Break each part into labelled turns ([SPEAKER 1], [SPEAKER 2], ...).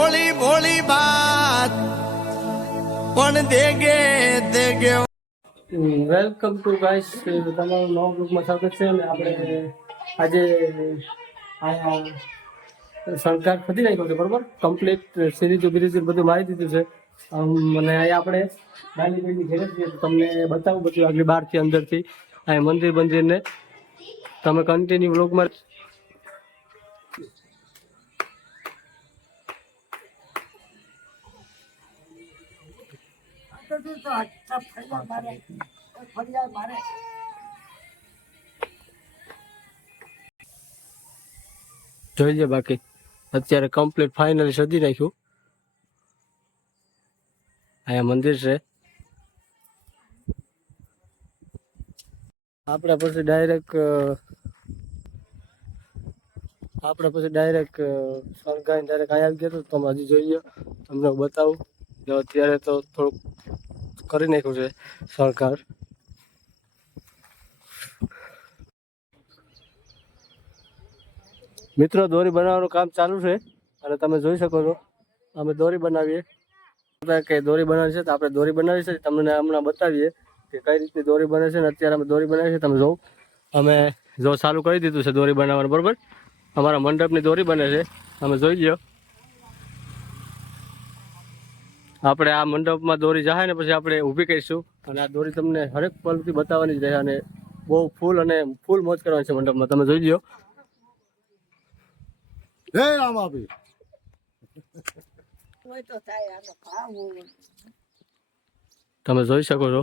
[SPEAKER 1] ભોળી ભોળી બાત. પણ દેગે દેગે.
[SPEAKER 2] વેલકમ ટુ ગાઈસ તમારું નવો ગ્રુપમાં સ્વાગત છે અને આપણે આજે સરકાર ખતી નાખ્યો છે, બરોબર? કમ્પ્લીટ સિરીઝ બિરીઝ બધું મારી દીધું છે. અને અહીંયા આપણે નાની બેની ઘેરે છીએ તમને બતાવું બધું આગળ બહારથી અંદરથી. અહીંયા મંદિર, મંદિરને. તમે કન્ટિન્યુ વ્લોગમાં જોઈ લે બાકી. અત્યારે કમ્પ્લીટ ફાઇનલી સદી નાખ્યું. અહીંયા મંદિર છે. આપણે પછી ડાયરેક્ટ આપણે પછી ડાયરેક્ટ સરગાઈ ડાયરેક્ટ અહીંયા આવી ગયા તો તમે હજી જોઈએ તમને હું બતાવું. જો અત્યારે તો થોડુંક કરી નાખ્યું છે સરકાર. મિત્રો, દોરી બનાવવાનું કામ ચાલુ છે અને તમે જોઈ શકો છો, અમે દોરી બનાવીએ. કે દોરી બનાવી છે, તો આપણે દોરી બનાવી છે. તમને હમણાં બતાવીએ કે કઈ રીતની દોરી બને છે ને અત્યારે અમે દોરી બનાવી છે. તમે જોઉં અમે જો ચાલુ કરી દીધું છે દોરી બનાવવાનું, બરાબર? અમારા મંડપની દોરી બને છે. તમે જોઈ લો આપણે આ મંડપમાં દોરી જાય ને પછી આપણે ઊભી કરીશું. અને આ દોરી તમને હરેક પલથી બતાવવાની જ રહે અને બહુ ફૂલ અને ફૂલ મોજ કરવાની છે મંડપમાં. તમે જોઈ લો
[SPEAKER 3] જય આપી
[SPEAKER 2] તમે જોઈ શકો છો.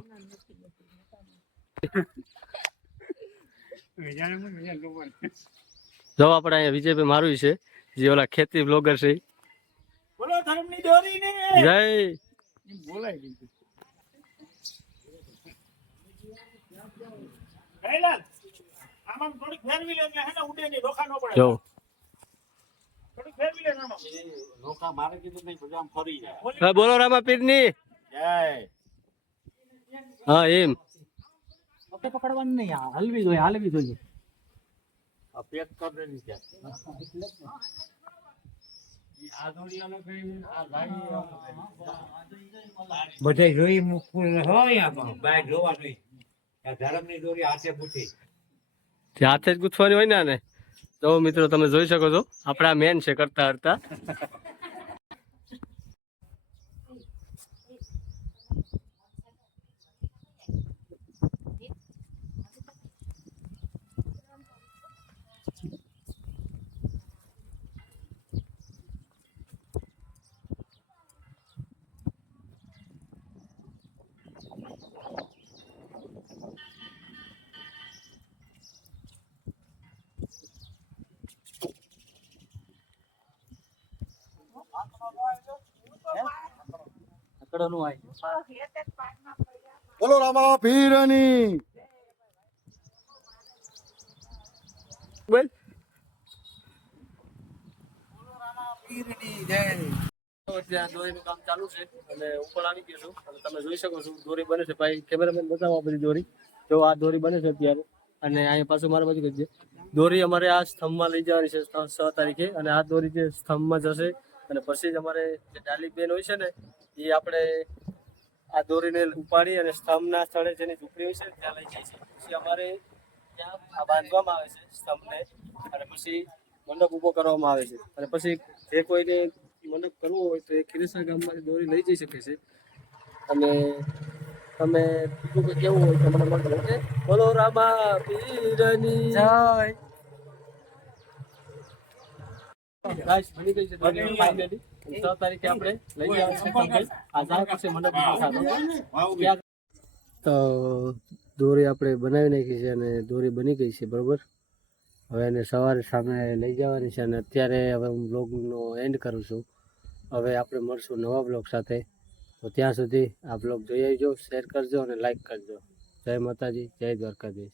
[SPEAKER 2] જો આપણે અહીંયા વિજયભાઈ મારું છે જે ઓલા ખેતી બ્લોગર છે
[SPEAKER 3] ધર્મની દોરીને
[SPEAKER 2] જય.
[SPEAKER 3] બોલાય ગઈ કૈલાસ આમાં થોડીક ફેરવી લે એટલે હે ઉડે નહીં રોકા ન પડે.
[SPEAKER 2] જો.
[SPEAKER 3] થોડીક ફેરવી લે આમાં. રોકા મારે કીધું નહીં બધા આમ ફરી જાય.
[SPEAKER 2] હા બોલો રામા પીરની
[SPEAKER 3] જય.
[SPEAKER 2] હા એમ.
[SPEAKER 3] પકડ પકડવાનું નહીં હલવી જોઈએ હાલવી જોઈએ. આ પેક કર ત્યાં આ દોરી અલગ કરી આ ગાડી
[SPEAKER 4] બધે જોઈ મુકુલ હોય બહાર જોવા જોઈએ આ ધર્મની દોરી હાથે પૂછી
[SPEAKER 2] હાથે જ ગુથવાની હોય ને જો મિત્રો, તમે જોઈ શકો છો, આપણા મેન છે કરતા કરતા
[SPEAKER 3] બોલો રામા પીરની.
[SPEAKER 2] બોલ. દોરીનું કામ ચાલુ છે અને ઉપર આવી ગયો છું અને તમે જોઈ શકો છો દોરી બને છે ભાઈ કેમેરામેન બતાવો બધી દોરી તો આ દોરી બને છે અત્યારે અને અહીંયા પાછું મારા બાજુ કરજે દોરી અમારે આ સ્તંભમાં લઈ જવાની છે છ છ તારીખે અને આ દોરી જે સ્તંભમાં જશે અને પછી જ અમારે જે ડાલી બેન હોય છે ને, એ આપણે આ દોરીને ઉપાડી અને સ્તંભના સ્થળે જેની ઝૂંપડી હોય છે ત્યાં લઈ જાય છે. પછી અમારે ત્યાં આ બાંધવામાં આવે છે સ્તંભને અને પછી મંડપ ઊભો કરવામાં આવે છે. અને પછી જે કોઈને મંડપ કરવો હોય તો એ ખીરસા ગામમાંથી દોરી લઈ જઈ શકે છે. અને તમે બીજું કોઈ કેવું હોય તો મને મળજો, ઓકે? બોલો રામા પીરની જય. ગાઈસ બની ગઈ છે દોરી છ. તારીખે આપણે લઈ જવાનું આ જાય પછી મંડપ ઊભો થશે. ત્યાં તો દોરી આપણે બનાવી નાખી છે અને દોરી બની ગઈ છે બરોબર? હવે એને સવારે સામે લઈ જવાની છે અને અત્યારે હવે હું બ્લોગનો એન્ડ કરું છું. હવે આપણે મળશું નવા બ્લોગ સાથે. તો ત્યાં સુધી આ બ્લોગ જોઈ આવજો શેર કરજો અને લાઈક કરજો. જય માતાજી જય દ્વારકાધીશ.